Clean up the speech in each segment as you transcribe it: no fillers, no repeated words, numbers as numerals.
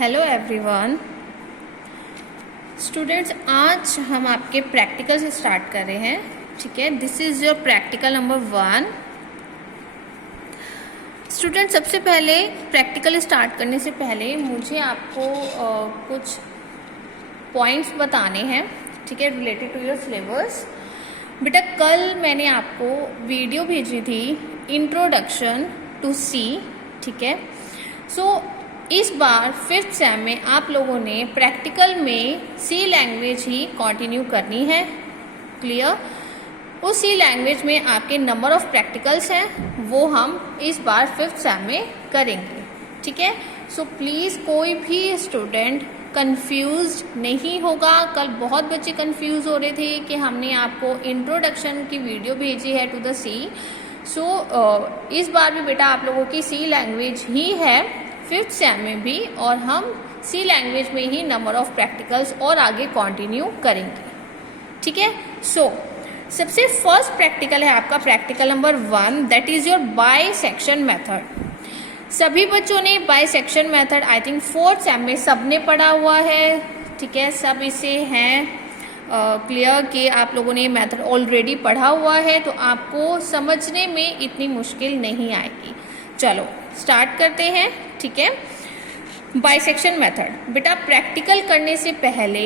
Hello everyone students, आज हम आपके प्रैक्टिकल से स्टार्ट कर रहे हैं। ठीक है, this is your practical number 1। Student, सबसे पहले प्रैक्टिकल स्टार्ट करने से पहले मुझे आपको कुछ पॉइंट्स बताने हैं, ठीक है, रिलेटेड टू योर सिलेबस। बेटा, कल मैंने आपको वीडियो भेजी थी इंट्रोडक्शन टू सी, ठीक है। सो इस बार 5th सेम में आप लोगों ने प्रैक्टिकल में सी लैंग्वेज ही कंटिन्यू करनी है। क्लियर? उस सी लैंग्वेज में आपके नंबर ऑफ प्रैक्टिकल्स हैं, वो हम इस बार 5th सेम में करेंगे। ठीक है, सो प्लीज़ कोई भी स्टूडेंट कंफ्यूज नहीं होगा। कल बहुत बच्चे कंफ्यूज हो रहे थे कि हमने आपको इंट्रोडक्शन की वीडियो भेजी है टू द सी। सो इस बार भी बेटा आप लोगों की सी लैंग्वेज ही है 5th सेम में भी, और हम सी लैंग्वेज में ही नंबर ऑफ प्रैक्टिकल्स और आगे कंटिन्यू करेंगे। ठीक है, सो सबसे फर्स्ट प्रैक्टिकल है आपका practical number 1, that is your bisection method. सभी बच्चों ने bisection method I think 4th same में सबने पढ़ा हुआ है। ठीक है, सब इसे हैं क्लियर कि आप लोगों ने ये मेथड ऑलरेडी पढ़ा हुआ है, तो आपको समझने में इतनी मुश्किल नहीं आएगी। चलो स्टार्ट करते हैं। ठीक है, बाइसेक्शन मेथड। बेटा, प्रैक्टिकल करने से पहले,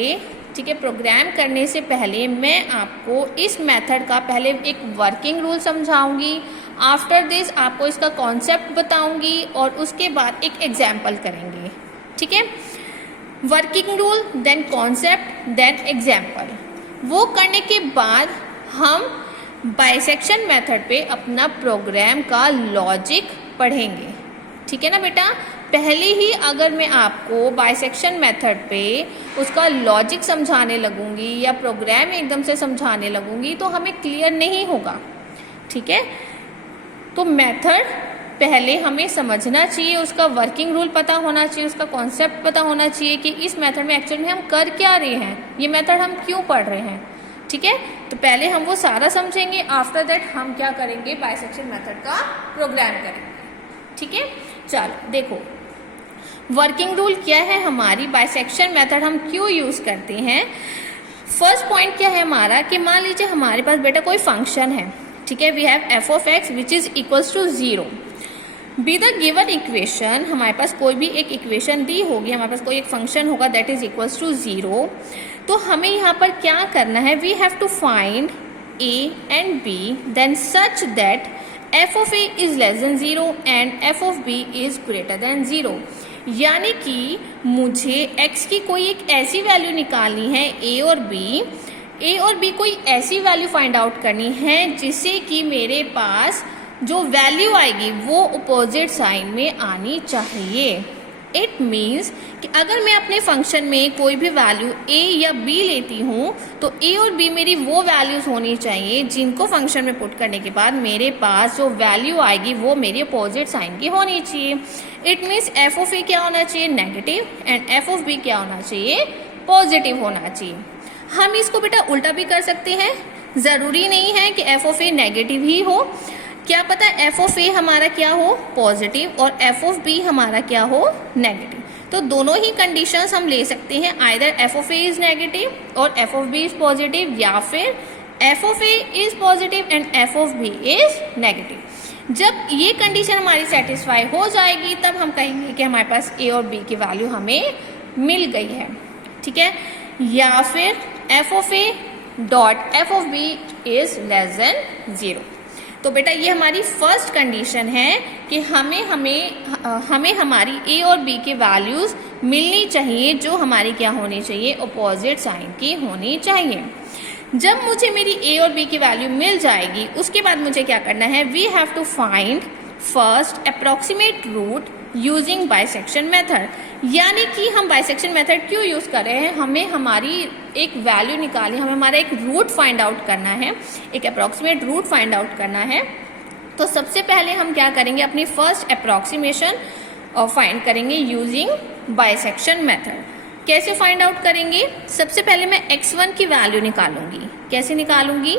ठीक है, प्रोग्राम करने से पहले मैं आपको इस मेथड का पहले एक वर्किंग रूल समझाऊंगी। आफ्टर दिस आपको इसका कॉन्सेप्ट बताऊंगी और उसके बाद एक एग्जाम्पल करेंगे। ठीक है, working rule, then concept, then example. वो करने के बाद हम बाइसेक्शन मेथड पे अपना प्रोग्राम का लॉजिक पढ़ेंगे। ठीक है ना बेटा? पहले ही अगर मैं आपको बाइसेक्शन मेथड पे उसका लॉजिक समझाने लगूंगी या प्रोग्राम एकदम से समझाने लगूंगी तो हमें क्लियर नहीं होगा। ठीक है, तो मेथड पहले हमें समझना चाहिए, उसका वर्किंग रूल पता होना चाहिए, उसका कॉन्सेप्ट पता होना चाहिए कि इस मेथड में एक्चुअल में हम कर क्या रहे हैं, ये मेथड हम क्यों पढ़ रहे हैं। ठीक है, तो पहले हम वो सारा समझेंगे। आफ्टर दैट हम क्या करेंगे, बाइसेक्शन मेथड का प्रोग्राम करेंगे। ठीक है, चलो देखो वर्किंग रूल क्या है हमारी, बाइसेक्शन मेथड हम क्यों यूज करते हैं। फर्स्ट पॉइंट क्या है हमारा कि मान लीजिए हमारे पास बेटा कोई फंक्शन है। ठीक है, we have F of X which is equals to 0 be the given equation. हमारे पास कोई भी एक इक्वेशन दी होगी, हमारे पास कोई एक फंक्शन होगा दैट इज इक्वल्स टू 0। तो हमें यहाँ पर क्या करना है, we have to find A and B then such that f of a is less than 0 and f of b is greater than 0। यानी कि मुझे x की कोई एक ऐसी वैल्यू निकालनी है a और b कोई ऐसी वैल्यू फाइंड आउट करनी है जिससे कि मेरे पास जो वैल्यू आएगी वो अपोजिट साइन में आनी चाहिए। इट मीन्स कि अगर मैं अपने फंक्शन में कोई भी वैल्यू a या b लेती हूँ तो a और b मेरी वो वैल्यूज होनी चाहिए जिनको फंक्शन में पुट करने के बाद मेरे पास जो वैल्यू आएगी वो मेरी अपोजिट साइन की होनी चाहिए। It means f of a क्या होना चाहिए, negative, and f of b क्या होना चाहिए, पॉजिटिव होना चाहिए। हम इसको बेटा उल्टा भी कर सकते हैं, ज़रूरी नहीं है कि f ऑफ a नेगेटिव ही हो, क्या पता f ऑफ a हमारा क्या हो, पॉजिटिव, और f ऑफ b हमारा क्या हो, नेगेटिव। तो दोनों ही कंडीशंस हम ले सकते हैं, either f of a is negative और f of b is positive, या फिर f of a is positive and f of b is negative. जब ये कंडीशन हमारी सेटिस्फाई हो जाएगी तब हम कहेंगे कि हमारे पास a और b की वैल्यू हमें मिल गई है। ठीक है, या फिर f of a dot f of b is less than 0। तो बेटा ये हमारी फर्स्ट कंडीशन है कि हमें हमारी a और b की वैल्यूज मिलनी चाहिए जो हमारी क्या होनी चाहिए, अपोजिट साइन की होनी चाहिए। जब मुझे मेरी a और b की वैल्यू मिल जाएगी उसके बाद मुझे क्या करना है, we have to find first approximate root using bisection method. यानी कि हम बाइसेक्शन मेथड क्यों यूज कर रहे हैं, हमें हमारी एक वैल्यू निकाली, हमें हमारा एक रूट फाइंड आउट करना है, एक अप्रोक्सीमेट रूट फाइंड आउट करना है। तो सबसे पहले हम क्या करेंगे, अपनी फर्स्ट अप्रोक्सीमेशन फाइंड करेंगे यूजिंग बाइसेक्शन मेथड। कैसे फाइंड आउट करेंगे, सबसे पहले मैं x1 की वैल्यू निकालूंगी। कैसे निकालूंगी,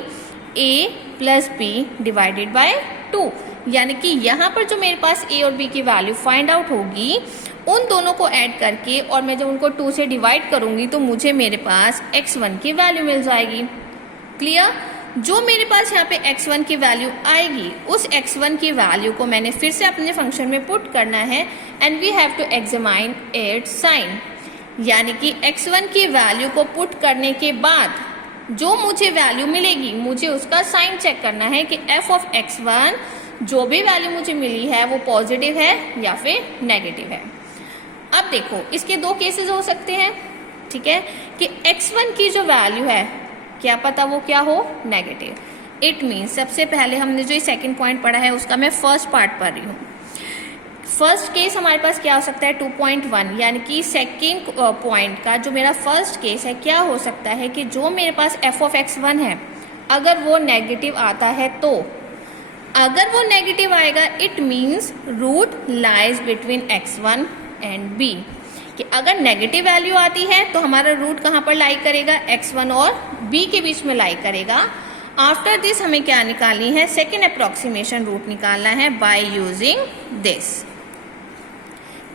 a plus B divided by 2। यानी कि यहाँ पर जो मेरे पास a और b की वैल्यू फाइंड आउट होगी उन दोनों को ऐड करके और मैं जब उनको 2 से डिवाइड करूंगी तो मुझे मेरे पास x1 की वैल्यू मिल जाएगी। क्लियर? जो मेरे पास यहाँ पे x1 की वैल्यू आएगी, उस x1 की वैल्यू को मैंने फिर से अपने फंक्शन में पुट करना है and we have to examine its sign. यानी कि x1 की वैल्यू को पुट करने के बाद जो मुझे वैल्यू मिलेगी, मुझे उसका साइन चेक करना है कि f ऑफ x1 जो भी वैल्यू मुझे मिली है वो पॉजिटिव है या फिर नेगेटिव है। अब देखो, इसके 2 केसेस हो सकते हैं, ठीक है, कि x1 की जो वैल्यू है क्या पता वो क्या हो, नेगेटिव। इट मीन्स सबसे पहले हमने जो सेकंड पॉइंट पढ़ा है उसका मैं फर्स्ट पार्ट पढ़ रही हूँ। फर्स्ट केस हमारे पास क्या हो सकता है 2.1, यानी कि सेकंड पॉइंट का जो मेरा फर्स्ट केस है क्या हो सकता है कि जो मेरे पास f ऑफ x1 है अगर वो नेगेटिव आता है, तो अगर वो नेगेटिव आएगा it means root lies between x1 and b, कि अगर नेगेटिव वैल्यू आती है तो हमारा रूट कहाँ पर लाई करेगा, x1 और b के बीच में लाई करेगा। आफ्टर दिस हमें क्या निकालनी है, सेकेंड अप्रोक्सीमेशन रूट निकालना है बाय यूजिंग दिस,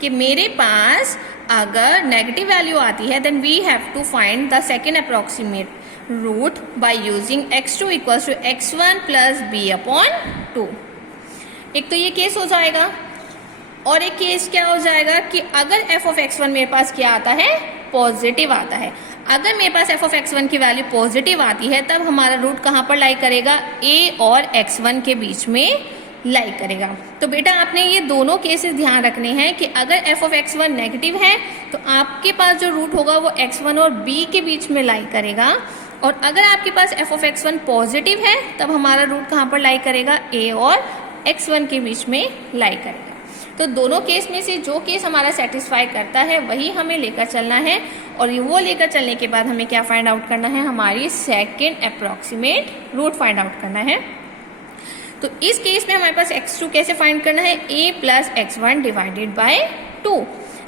कि मेरे पास अगर नेगेटिव वैल्यू आती है then we have to find the second approximate root by using x2 equals to x1 plus b upon 2। एक तो ये केस हो जाएगा, और एक केस क्या हो जाएगा कि अगर f ऑफ x1 मेरे पास क्या आता है, पॉजिटिव आता है। अगर मेरे पास f ऑफ x1 की वैल्यू पॉजिटिव आती है तब हमारा रूट कहाँ पर लाई करेगा, a और x1 के बीच में लाई करेगा। तो बेटा आपने ये दोनों केसेस ध्यान रखने हैं कि अगर f ऑफ x1 नेगेटिव है तो आपके पास जो रूट होगा वो x1 और b के बीच में लाई करेगा, और अगर आपके पास f ऑफ x1 पॉजिटिव है तब हमारा रूट कहाँ पर लाई करेगा, a और x1 के बीच में लाई करेगा। तो दोनों केस में से जो केस हमारा सेटिस्फाई करता है वही हमें लेकर चलना है, और वो लेकर चलने के बाद हमें क्या फाइंड आउट करना है, हमारी second approximate root find out करना है। तो इस केस में हमारे पास x2 कैसे फाइंड करना है, a plus x1 divided by 2।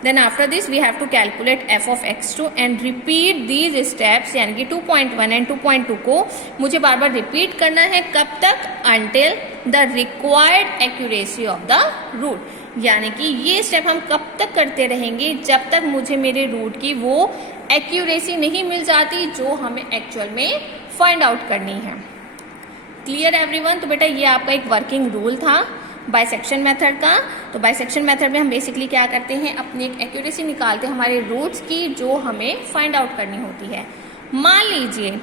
Then after this we have to calculate f of x2 and repeat these steps, यानी कि 2.1 एंड 2.2 को मुझे बार बार रिपीट करना है। कब तक, until the required accuracy of the root, यानी कि ये स्टेप हम कब तक करते रहेंगे, जब तक मुझे मेरे रूट की वो एक्यूरेसी नहीं मिल जाती जो हमें एक्चुअल में फाइंड आउट करनी है। Clear everyone? तो बेटा ये आपका एक वर्किंग रूल था बाइसेक्शन मेथड का। तो बाइसेक्शन मेथड में हम बेसिकली क्या करते हैं, अपनी एक एक्यूरेसी निकालते हैं हमारे रूट्स की जो हमें फाइंड आउट करनी होती है। मान लीजिए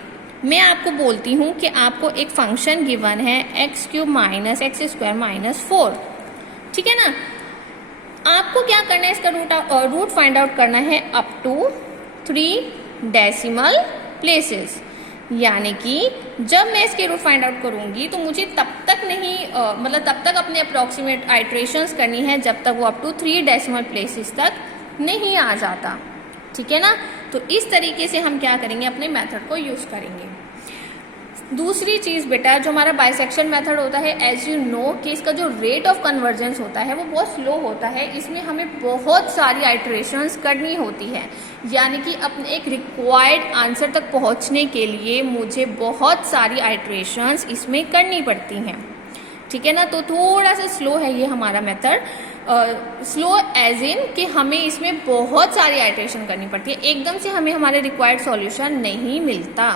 मैं आपको बोलती हूँ कि आपको एक फंक्शन गिवन है x³ माइनस x² माइनस 4, ठीक है ना। आपको क्या करना है, इसका रूट फाइंड आउट करना है अप टू 3 डेसिमल प्लेसेस, यानी कि जब मैं इसके रूट फाइंड आउट करूंगी तो मुझे तब तक नहीं तब तक अपने अप्रोक्सीमेट आइट्रेशंस करनी है जब तक वो अप टू 3 डेसिमल प्लेसेस तक नहीं आ जाता, ठीक है ना। तो इस तरीके से हम क्या करेंगे, अपने मेथड को यूज करेंगे। दूसरी चीज बेटा, जो हमारा बाइसेक्शन मेथड होता है, एज यू नो कि इसका जो रेट ऑफ कन्वर्जेंस होता है वो बहुत स्लो होता है। इसमें हमें बहुत सारी आइट्रेशंस करनी होती है, यानी कि अपने एक रिक्वायर्ड आंसर तक पहुंचने के लिए मुझे बहुत सारी आइट्रेशंस इसमें करनी पड़ती हैं, ठीक है ना। तो थोड़ा सा स्लो है ये हमारा मेथड, स्लो एज इन कि हमें इसमें बहुत सारी आइट्रेशन करनी पड़ती है, एकदम से हमें हमारे रिक्वायर्ड सॉल्यूशन नहीं मिलता,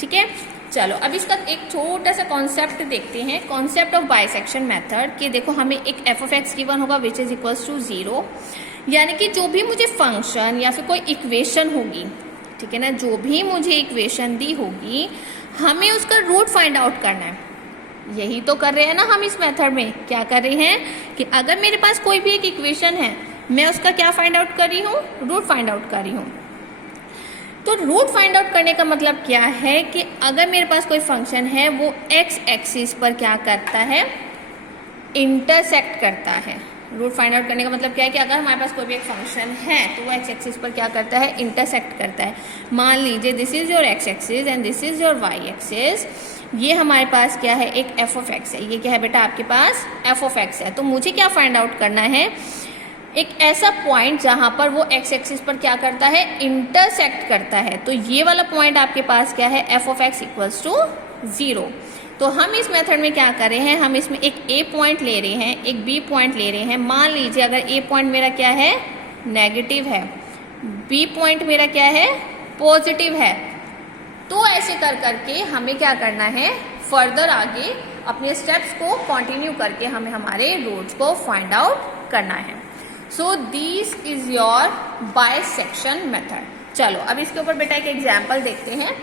ठीक है। चलो अब इसका एक छोटा सा कॉन्सेप्ट देखते हैं, कॉन्सेप्ट ऑफ बाइसेक्शन मेथड। कि देखो हमें एक f ऑफ x गिवन होगा विच इज इक्वल्स टू 0, यानी कि जो भी मुझे फंक्शन या फिर कोई इक्वेशन होगी, ठीक है ना, जो भी मुझे इक्वेशन दी होगी हमें उसका रूट फाइंड आउट करना है। यही तो कर रहे हैं ना हम इस मेथड में, क्या कर रहे हैं कि अगर मेरे पास कोई भी एक इक्वेशन है मैं उसका क्या फाइंड आउट कर रही हूँ, रूट फाइंड आउट कर रही हूँ। तो रूट फाइंड आउट करने का मतलब क्या है कि अगर मेरे पास कोई फंक्शन है वो x एक्सिस पर क्या करता है, इंटरसेक्ट करता है। रूट फाइंड आउट करने का मतलब क्या है कि अगर हमारे पास कोई भी एक फंक्शन है तो वो x एक्सिस पर क्या करता है, इंटरसेक्ट करता है। मान लीजिए this is your x axis and this is your y axis. ये हमारे पास क्या है, एक f ऑफ x है। ये क्या है बेटा, आपके पास f ऑफ x है। तो मुझे क्या फाइंड आउट करना है, एक ऐसा पॉइंट जहां पर वो x एक्सिस पर क्या करता है, इंटरसेक्ट करता है। तो ये वाला पॉइंट आपके पास क्या है, f of x equals to 0। तो हम इस मेथड में क्या कर रहे हैं, हम इसमें एक ए पॉइंट ले रहे हैं, एक बी पॉइंट ले रहे हैं। मान लीजिए अगर ए पॉइंट मेरा क्या है, नेगेटिव है, बी पॉइंट मेरा क्या है, पॉजिटिव है, तो ऐसे कर करके हमें क्या करना है, फर्दर आगे अपने स्टेप्स को कंटिन्यू करके हमें हमारे रूट्स को फाइंड आउट करना है। So this is your bisection method. चलो अब इसके ऊपर बेटा एक एग्जाम्पल देखते हैं।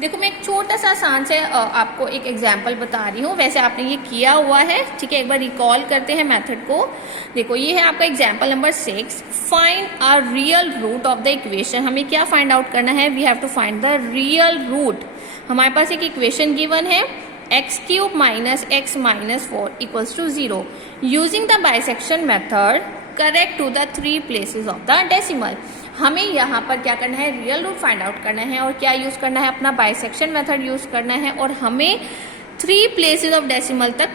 देखो मैं एक छोटा सा आसान से आपको एक एग्जाम्पल बता रही हूँ, वैसे आपने ये किया हुआ है, ठीक है। एक बार रिकॉल करते हैं मेथड को। देखो ये है आपका example number 6, find a real root of the equation. हमें क्या फाइंड आउट करना है, we have to find the real root. हमारे पास एक इक्वेशन गिवन है, x³ - x - 4 = 0। Using the bisection method correct to the 3 places of the decimal. हमें यहाँ पर क्या करना है, रियल रूट फाइंड आउट करना है और क्या यूज करना है, अपना बाइसेक्शन मेथड यूज करना है और हमें 3 प्लेसेस ऑफ डेसिमल तक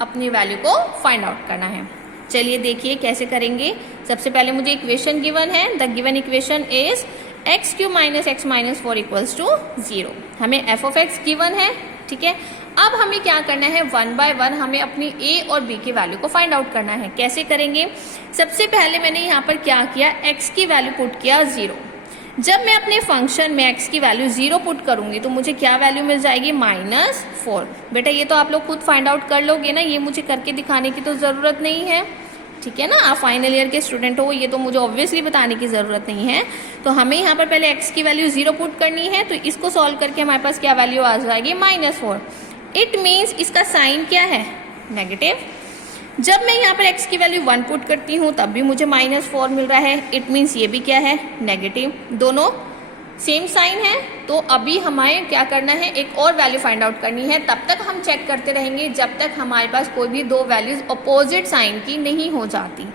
अपनी वैल्यू को फाइंड आउट करना है। चलिए देखिए कैसे करेंगे। सबसे पहले मुझे इक्वेशन गिवन है, the given equation is x³ - x - 4 = 0। हमें f(x) गिवन है, ठीक है। अब हमें क्या करना है, 1 बाय 1 हमें अपनी a और b की वैल्यू को फाइंड आउट करना है। कैसे करेंगे, सबसे पहले मैंने यहाँ पर क्या किया, x की वैल्यू पुट किया 0। जब मैं अपने फंक्शन में x की वैल्यू 0 पुट करूंगी तो मुझे क्या वैल्यू मिल जाएगी, -4। बेटा ये तो आप लोग खुद फाइंड आउट कर लोगे ना, ये मुझे करके दिखाने की तो ज़रूरत नहीं है, ठीक है ना। आप फाइनल ईयर के स्टूडेंट हो, ये तो मुझे ऑब्वियसली बताने की ज़रूरत नहीं है। तो हमें यहाँ पर पहले x की वैल्यू 0 पुट करनी है, तो इसको सॉल्व करके हमारे पास क्या वैल्यू आ जाएगी, -4। इट मीन्स इसका साइन क्या है, नेगेटिव। जब मैं यहाँ पर x की वैल्यू 1 पुट करती हूँ तब भी मुझे -4 मिल रहा है। इट मीन्स ये भी क्या है, नेगेटिव। दोनों सेम साइन है। तो अभी हमें क्या करना है, एक और वैल्यू फाइंड आउट करनी है। तब तक हम चेक करते रहेंगे जब तक हमारे पास कोई भी 2 वैल्यूज अपोजिट साइन की नहीं हो जाती।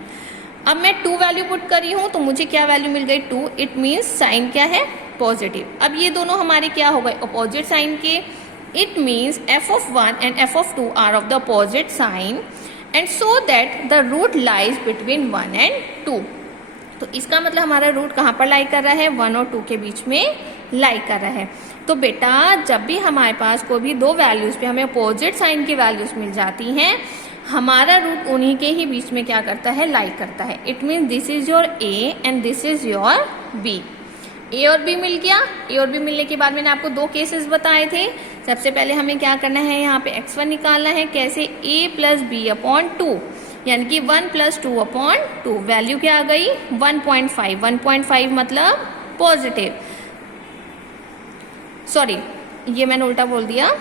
अब मैं 2 वैल्यू पुट करी हूँ तो मुझे क्या वैल्यू मिल गई, 2। इट मीन्स साइन क्या है, पॉजिटिव। अब ये दोनों हमारे क्या हो गए, अपोजिट साइन के। It means f(1) and f(2) are of the opposite sign and so that the root lies between 1 and 2। तो इसका मतलब हमारा रूट कहाँ पर लाई कर रहा है, 1 और 2 के बीच में लाई कर रहा है। तो बेटा जब भी हमारे पास कोई भी 2 वैल्यूज पे हमें अपोजिट साइन की वैल्यूज मिल जाती हैं, हमारा रूट उन्हीं के ही बीच में क्या करता है, लाई करता है। It means this is your a and this is your b। ए और बी मिल गया। ए और बी मिलने के बाद मैंने आपको 2 केसेस बताए थे। सबसे पहले हमें क्या करना है, यहाँ पे x1 निकालना है। कैसे, a + b/2, यानी कि 1 + 2/2। वैल्यू क्या आ गई, 1.5। 1.5 मतलब पॉजिटिव, सॉरी ये मैंने उल्टा बोल दिया।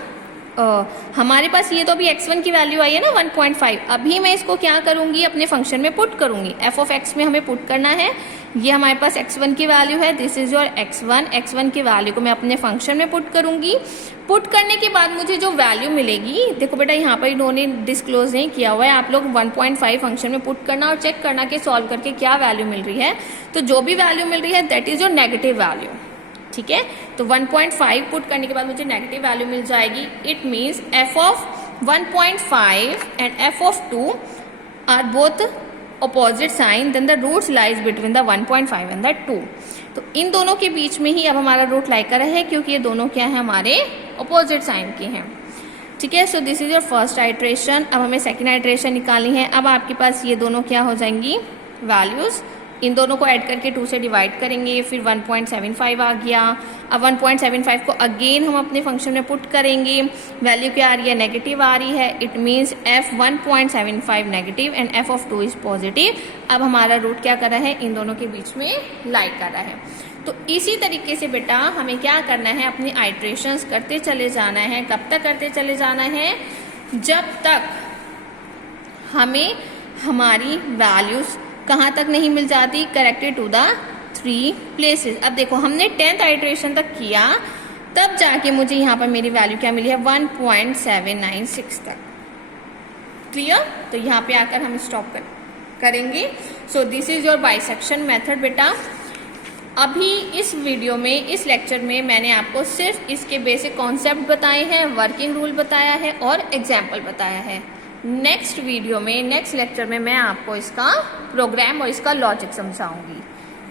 हमारे पास ये तो अभी x1 की वैल्यू आई है ना 1.5। अभी मैं इसको क्या करूंगी, अपने फंक्शन में पुट करूंगी। f(x) में हमें पुट करना है। ये हमारे पास x1 की वैल्यू है, this is your x1। x1 की वैल्यू को मैं अपने फंक्शन में पुट करूंगी। पुट करने के बाद मुझे जो वैल्यू मिलेगी, देखो बेटा यहाँ पर इन्होंने डिस्क्लोज नहीं किया हुआ है, आप लोग 1.5 फंक्शन में पुट करना और चेक करना कि सॉल्व करके क्या वैल्यू मिल रही है। तो जो भी वैल्यू मिल रही है that is your negative value, ठीक है। तो 1.5 पुट करने के बाद मुझे नेगेटिव वैल्यू मिल जाएगी। It means f(1.5) and f(2) are both opposite sign, then the roots lies between the 1.5 and the 2। तो इन दोनों के बीच में ही अब हमारा रूट लाई कर रहा है, क्योंकि ये दोनों क्या है, हमारे opposite sign के हैं, ठीक है। So this is your first iteration. अब हमें सेकेंड आइट्रेशन निकालनी है। अब आपके पास ये दोनों क्या हो जाएंगी, वैल्यूज। इन दोनों को ऐड करके 2 से डिवाइड करेंगे, फिर 1.75 आ गया। अब 1.75 को अगेन हम अपने फंक्शन में पुट करेंगे। वैल्यू क्या आ रही है, नेगेटिव आ रही है। It means f(1.75) negative and f(2) is positive. अब हमारा रूट क्या कर रहा है, इन दोनों के बीच में लाई कर रहा है। तो इसी तरीके से बेटा हमें क्या करना है, अपनी आइट्रेशंस करते चले जाना है। कब तक करते चले जाना है, जब तक हमें हमारी वैल्यूज कहाँ तक नहीं मिल जाती, करेक्टेड टू द 3 प्लेसेस। अब देखो हमने 10th आइट्रेशन तक किया, तब जाके मुझे यहाँ पर मेरी वैल्यू क्या मिली है, 1.796 तक। क्लियर। तो यहाँ पे आकर हम स्टॉप करेंगे। So this is your bisection method बेटा। अभी इस वीडियो में, इस लेक्चर में मैंने आपको सिर्फ इसके बेसिक कॉन्सेप्ट बताए हैं, वर्किंग रूल बताया है और एग्जाम्पल बताया है। नेक्स्ट वीडियो में, नेक्स्ट लेक्चर में मैं आपको इसका प्रोग्राम और इसका लॉजिक समझाऊंगी,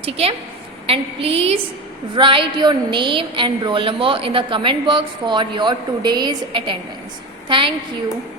ठीक है। And please write your name and roll number in the comment box for your today's attendance. Thank you.